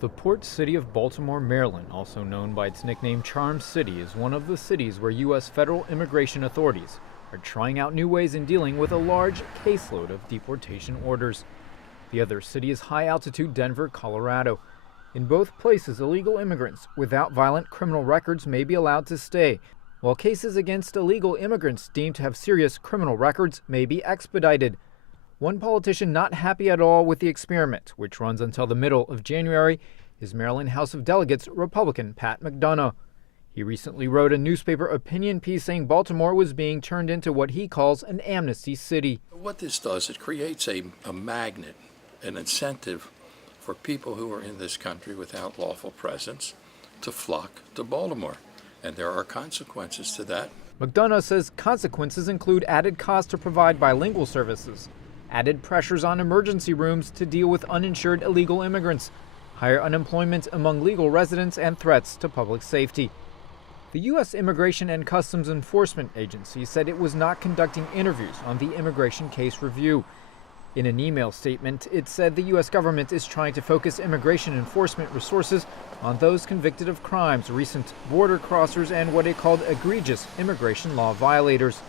The port city of Baltimore, Maryland, also known by its nickname Charm City, is one of the cities where U.S. federal immigration authorities are trying out new ways in dealing with a large caseload of deportation orders. The other city is high-altitude Denver, Colorado. In both places, illegal immigrants without violent criminal records may be allowed to stay, while cases against illegal immigrants deemed to have serious criminal records may be expedited. One politician not happy at all with the experiment, which runs until the middle of January, is Maryland House of Delegates Republican Pat McDonough. He recently wrote a newspaper opinion piece saying Baltimore was being turned into what he calls an amnesty city. What this does, it creates a magnet, an incentive for people who are in this country without lawful presence to flock to Baltimore. And there are consequences to that. McDonough says consequences include added costs to provide bilingual services, added pressures on emergency rooms to deal with uninsured illegal immigrants, higher unemployment among legal residents, and threats to public safety. The U.S. Immigration and Customs Enforcement Agency said it was not conducting interviews on the immigration case review. In an email statement, it said the U.S. government is trying to focus immigration enforcement resources on those convicted of crimes, recent border crossers, and what it called egregious immigration law violators.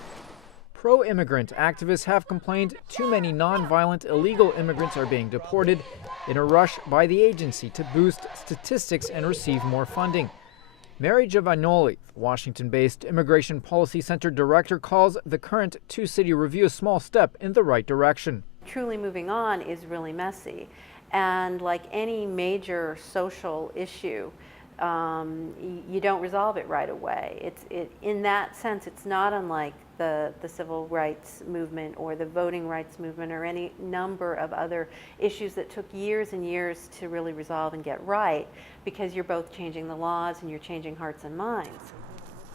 Pro-immigrant activists have complained too many nonviolent illegal immigrants are being deported in a rush by the agency to boost statistics and receive more funding. Mary Giovanoli, Washington-based Immigration Policy Center director, calls the current two-city review a small step in the right direction. Truly moving on is really messy, and like any major social issue, you don't resolve it right away. In that sense, it's not unlike the civil rights movement or the voting rights movement or any number of other issues that took years and years to really resolve and get right, because you're both changing the laws and you're changing hearts and minds.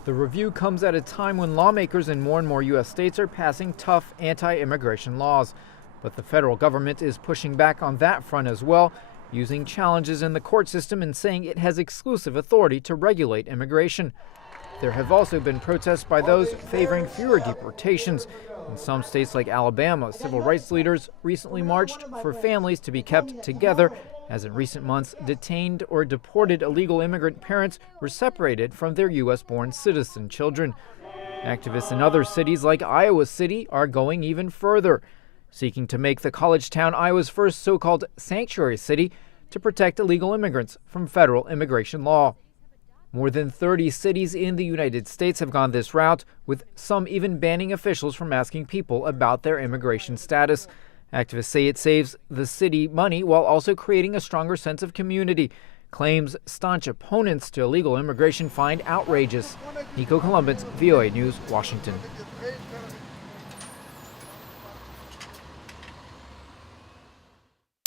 The review comes at a time when lawmakers in more and more U.S. states are passing tough anti-immigration laws. But the federal government is pushing back on that front as well, using challenges in the court system and saying it has exclusive authority to regulate immigration. There have also been protests by those favoring fewer deportations. In some states like Alabama, civil rights leaders recently marched for families to be kept together, as in recent months, detained or deported illegal immigrant parents were separated from their U.S.-born citizen children. Activists in other cities like Iowa City are going even further, seeking to make the college town Iowa's first so-called sanctuary city to protect illegal immigrants from federal immigration law. More than 30 cities in the United States have gone this route, with some even banning officials from asking people about their immigration status. Activists say it saves the city money while also creating a stronger sense of community, claims staunch opponents to illegal immigration find outrageous. Nico Columbus, VOA News, Washington.